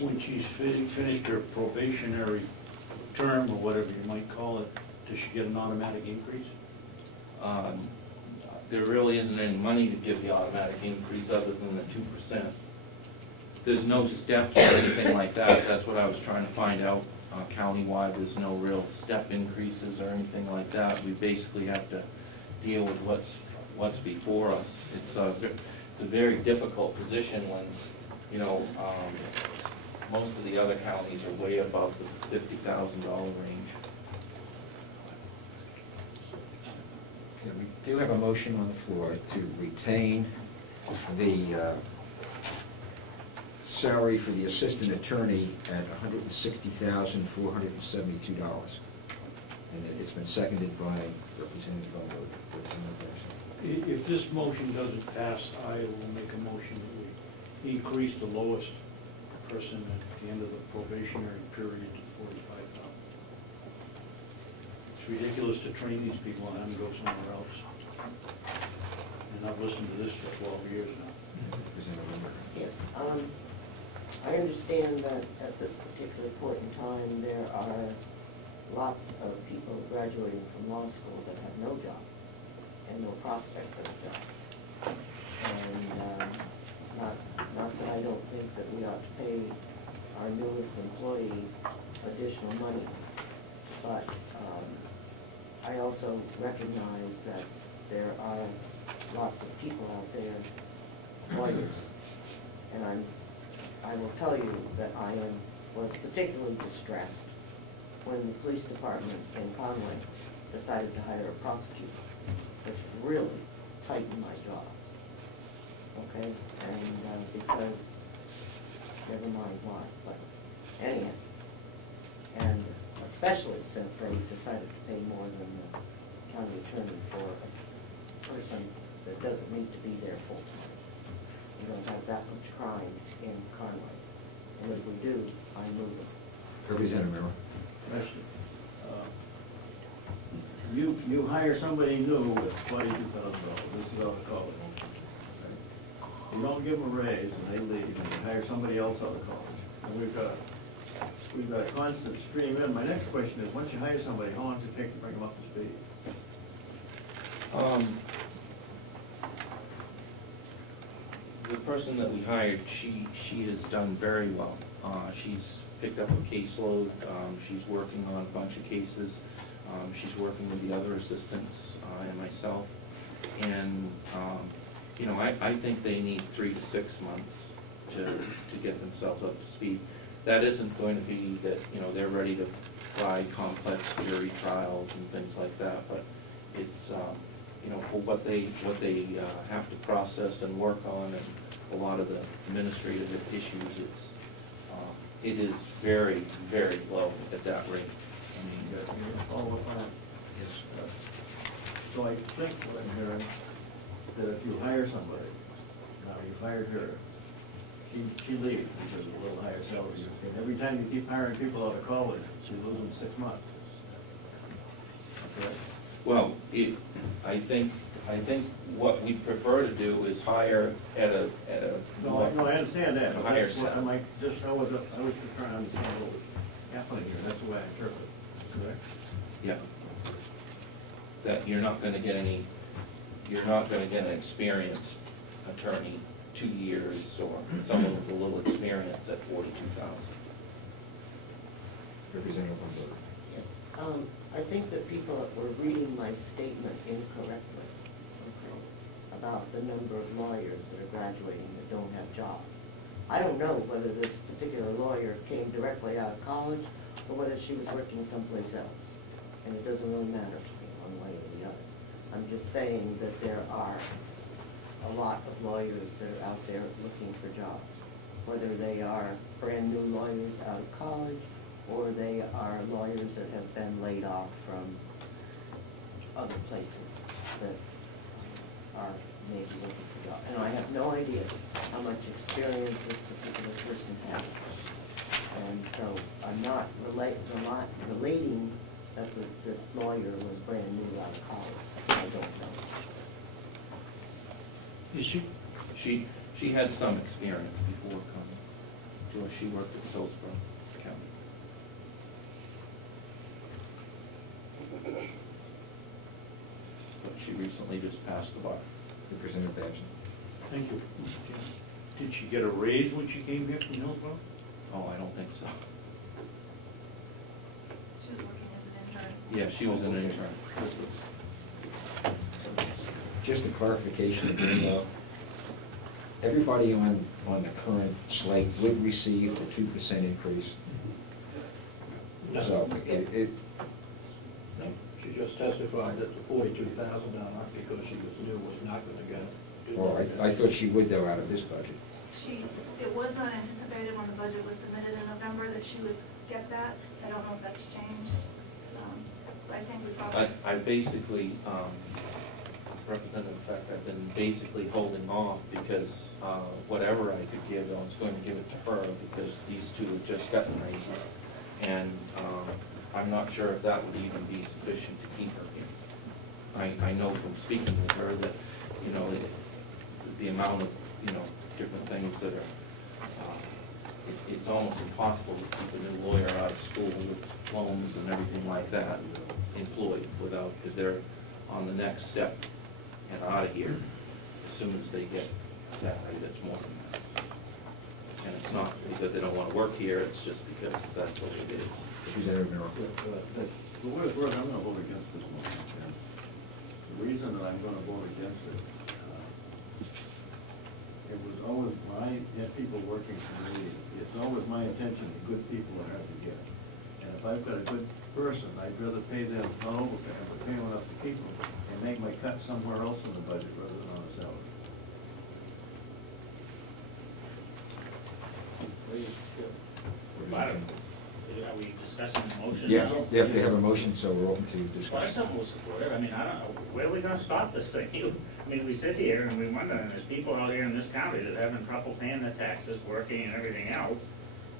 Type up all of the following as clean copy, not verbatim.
When she's finished her probationary term, or whatever you might call it, does she get an automatic increase? There really isn't any money to give the automatic increase other than the 2%. There's no steps or anything like that. That's what I was trying to find out. Countywide, there's no real step increases or anything like that. We basically have to deal with what's before us. It's a very difficult position when, you know, most of the other counties are way above the $50,000 range. Okay, we do have a motion on the floor to retain the salary for the assistant attorney at $160,472. And it's been seconded by Representative Elwood. If this motion doesn't pass, I will make a motion that we increase the lowest person at the end of the probationary period to $45,000. It's ridiculous to train these people and have them go somewhere else. And I've listened to this for 12 years now. Yes. I understand that at this particular point in time, there are lots of people graduating from law school that have no job and no prospect of a job. And not that I don't think that we ought to pay our newest employee additional money, but I also recognize that there are lots of people out there, lawyers, and I will tell you that I was particularly distressed when the police department in Conway decided to hire a prosecutor, which really tightened my jaws. Okay, and because, never mind why, but anyhow, and especially since they decided to pay more than the county attorney for a person that doesn't need to be there full time. We don't have that much crime in Conway, and if we do, I move it. Representative Miller. You hire somebody new with $22,000. This is out of college. You don't give them a raise and they leave, and you hire somebody else out of college. And we've got a constant stream in. My next question is, once you hire somebody, how long does it take to bring them up to speed? The person that we hired, she has done very well. She's picked up a caseload. She's working on a bunch of cases. She's working with the other assistants and myself. And you know, I think they need 3 to 6 months to get themselves up to speed. That isn't going to be that, you know, they're ready to try complex jury trials and things like that, but it's you know, for what they have to process and work on, and a lot of the administrative issues, it is very, very low at that rate. Follow up on it. Yes. So I think what I'm hearing, that if you hire somebody, now you've hired her, she leaves because of a little higher salary. And every time you keep hiring people out of college, you lose them 6 months. Okay? Well, I think what we prefer to do is hire at a No, I understand that. A higher That's what salary. I was just trying to understand what was happening here. That's the way I interpret it. Correct? Yeah. That you're not going to get an experienced attorney 2 years, or someone with a little experience at $42,000. Representative Elwood. Yes. I think that people were reading my statement incorrectly, okay, about the number of lawyers that are graduating that don't have jobs. I don't know whether this particular lawyer came directly out of college or whether she was working someplace else. And it doesn't really matter to me one way or the other. I'm just saying that there are a lot of lawyers that are out there looking for jobs, whether they are brand new lawyers out of college or they are lawyers that have been laid off from other places that are maybe looking for jobs. And I have no idea how much experience this particular person has. And so I'm not relating that this lawyer was brand new out of college. I don't know. Is she had some experience before coming to before she worked at Hillsborough County. But she recently just passed the bar. Representative Babson. Thank you. Did she get a raise when she came here from Hillsborough? Oh, I don't think so. She was working as an intern. Yeah, she was an intern. Just a clarification again, though. Everybody on the current slate would receive the 2% increase. So it, No, she just testified that the $42,000, because she was new, was not going to get it. well, I thought she would though out of this budget. It was not anticipated when the budget was submitted in November that she would get that. I don't know if that's changed. But I think we probably. I basically, Representative, in fact, I've been basically holding off because whatever I could give, I was going to give it to her because these two had just gotten raises. And I'm not sure if that would even be sufficient to keep her here. I know from speaking with her that, you know, the amount of, you know, different things that are, it's almost impossible to keep a new lawyer out of school with loans and everything like that employed without, because they're on the next step and out of here as soon as they get a salary that's more than that. And it's not because they don't want to work here, it's just because that's what it is. Representative Merrill. For what it's worth, I'm gonna vote against this one. And the reason that I'm gonna vote against it, it was always had people working for me, it's always my intention that good people are hard to get. And if I've got a good person, I'd rather pay them, not overpay them, but pay them enough to keep them, and make my cut somewhere else in the budget rather than on a salary. Are we discussing the motion Yeah, now? yes, we have a motion, so we're open to Well, I discussion. something will support it. I mean, I don't know, where are we gonna stop this thing? I mean, we sit here and we wonder, and there's people out here in this county that are having trouble paying their taxes, working and everything else,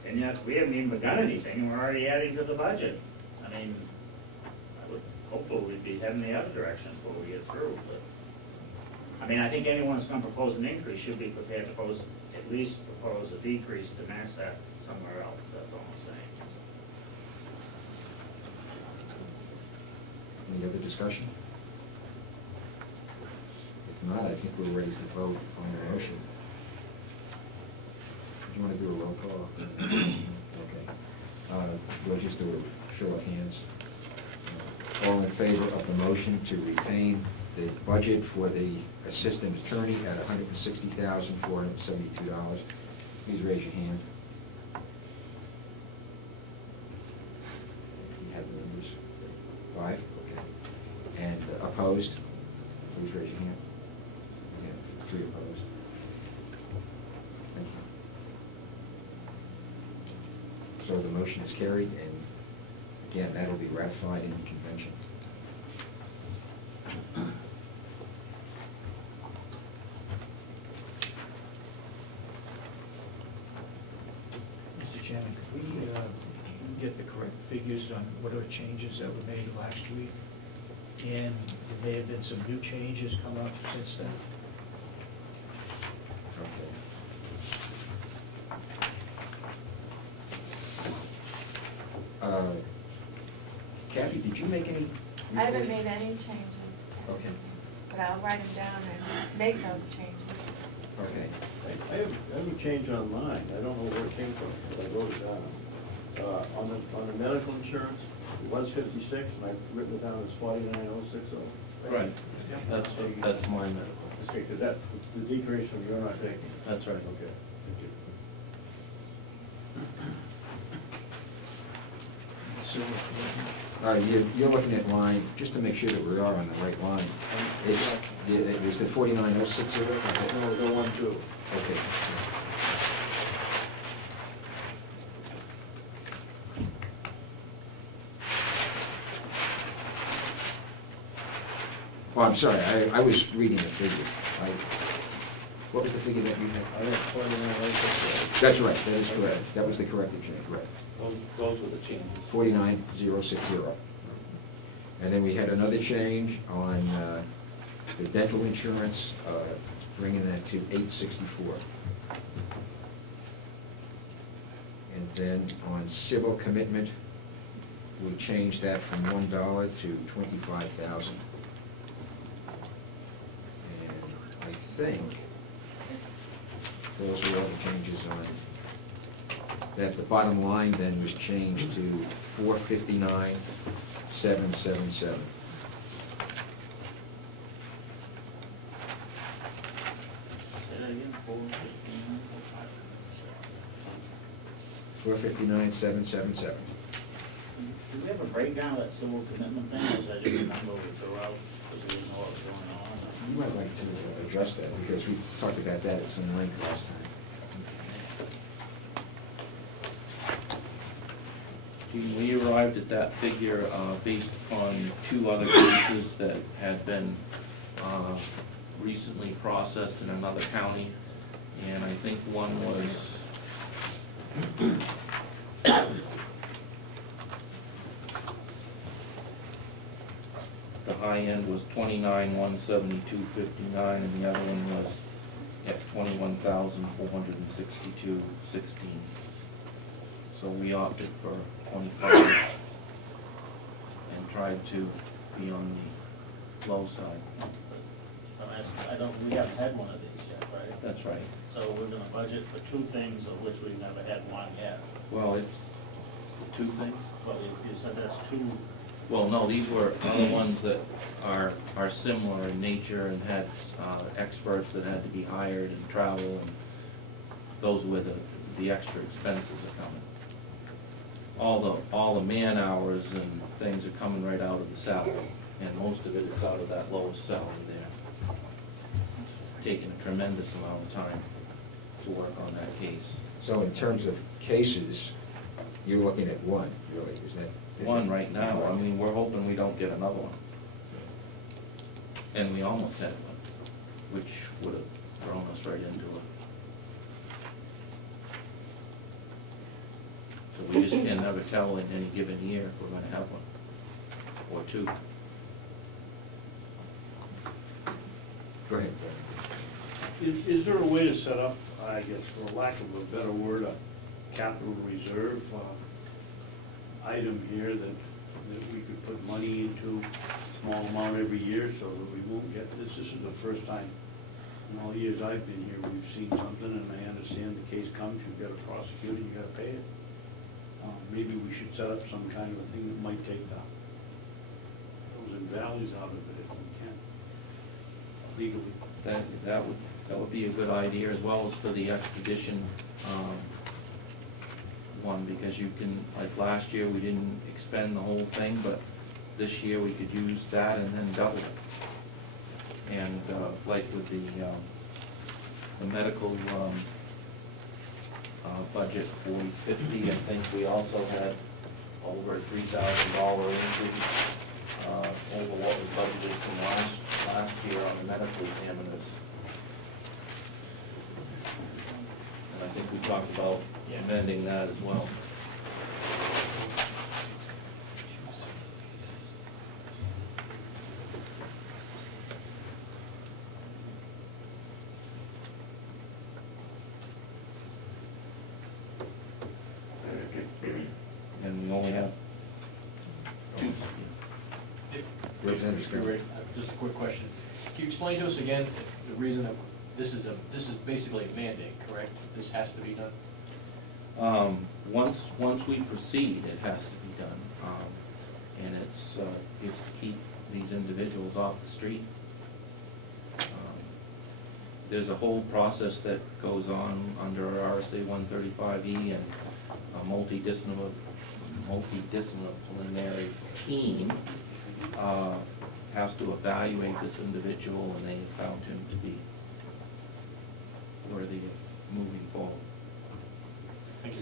and yet we haven't even begun anything, and we're already adding to the budget. I mean, I would, hopefully we'd be heading the other direction before we get through, but, I mean, I think anyone that's gonna propose an increase should be prepared to at least propose a decrease to match that somewhere else, that's all I'm saying. Any other discussion? If not, I think we're ready to vote on the motion. Do you want to do a roll call? Okay. We'll just do a show of hands. All in favor of the motion to retain the budget for the assistant attorney at $160,472? Please raise your hand. You have the numbers? 5? Okay. And opposed? Please raise your hand. Okay, 3 opposed. Thank you. So the motion is carried, and again, that'll be ratified in convention. Mr. Chairman, could we get the correct figures on what are changes that were made last week? And there may have been some new changes come up since then. Okay. Kathy, did you make any? I haven't made any changes. Okay. But I'll write them down and make those changes. Okay. I have a change on mine, I don't know where it came from, but I wrote it down. On the medical insurance, it was 56, and I've written it down as 49,060. Right. That's my medical. Okay, because that's the decrease from you're not taking. That's right. Okay, thank you. So, You're looking at line, just to make sure that we are on the right line. It's the 49060? No, go 1, 2. Okay. Oh, I'm sorry, I was reading the figure. What was the figure that you had? I have 49,060. That's right, that is correct. That was the corrected change, right. Those were the changes. 49060. And then we had another change on the dental insurance, bringing that to 864. And then on civil commitment, we changed that from $1 to 25,000. And I think those were all the changes on that. The bottom line then was changed to 459,777. Say that again, 459, 459,777. Do we have a breakdown of that civil commitment thing, or is that just a number we threw out because we didn't know what was going on? You might like to address that, because we talked about that at some length last time. We arrived at that figure based upon 2 other cases that had been recently processed in another county, and I think one was the high end was 29,172.59, and the other one was at 21,462.16. So we opted for 25 and tried to be on the low side. We haven't had one of these yet, right? That's right. So we're gonna budget for 2 things of which we've never had one yet. Well, it's 2 things. Well, you said that's 2. Well, no, these were other ones that are similar in nature and had experts that had to be hired and travel, and those were the extra expenses are coming. All the man hours and things are coming right out of the salary, and most of it is out of that lowest salary there. Taking a tremendous amount of time to work on that case. So in terms of cases, you're looking at 1, really, is that? One right now. I mean, we're hoping we don't get another one. And we almost had one, which would have thrown us right into it. So we just can never tell in any given year if we're gonna have one, or 2. Go ahead. Is there a way to set up, I guess, for lack of a better word, a capital reserve item here that we could put money into, small amount every year, so that we won't get this? This is the first time in all the years I've been here we've seen something, and I understand the case comes, you've got to prosecute it, you've got to pay it. Maybe we should set up some kind of a thing that might take those invalues out of it if we can, legally. That would be a good idea, as well as for the expedition one, because you can, like last year, we didn't expend the whole thing, but this year we could use that and then double it. And like with the medical budget, 40/50, I think we also had over a $3,000 increase over what was budgeted from last year on the medical examiners. And I think we talked about amending that as well. And we only have 2. Just a quick question. Can you explain to us again the reason that this is basically a mandate, correct? This has to be done? Once we proceed, it has to be done. And it's to keep these individuals off the street. There's a whole process that goes on under RSA 135E, and a multidisciplinary team has to evaluate this individual, and they have found him to be worthy of moving forward. Thank you.